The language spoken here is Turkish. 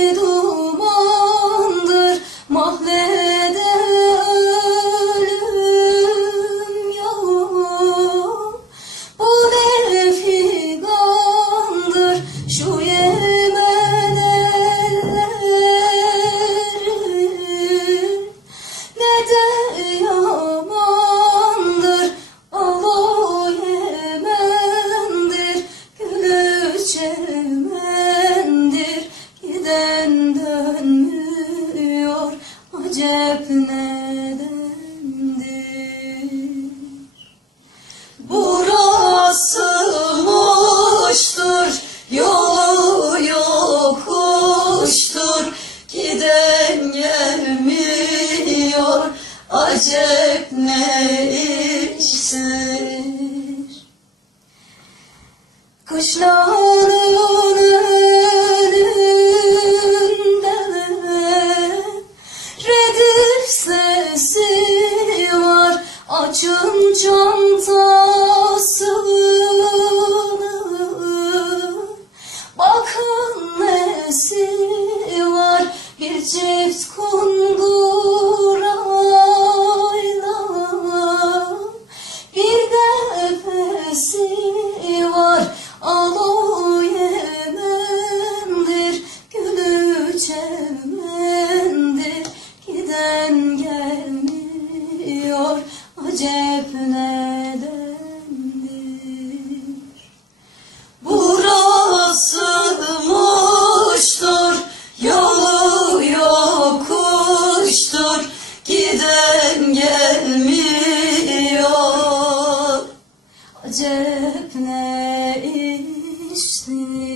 그래도 acep nedendir? Burası boştur, yolu yokuştur, giden gelmiyor, acep ne iştir? Kışlaları nesi var? Açın çantasını Bakın nesi var? Bir çift kun Acep ne iştir?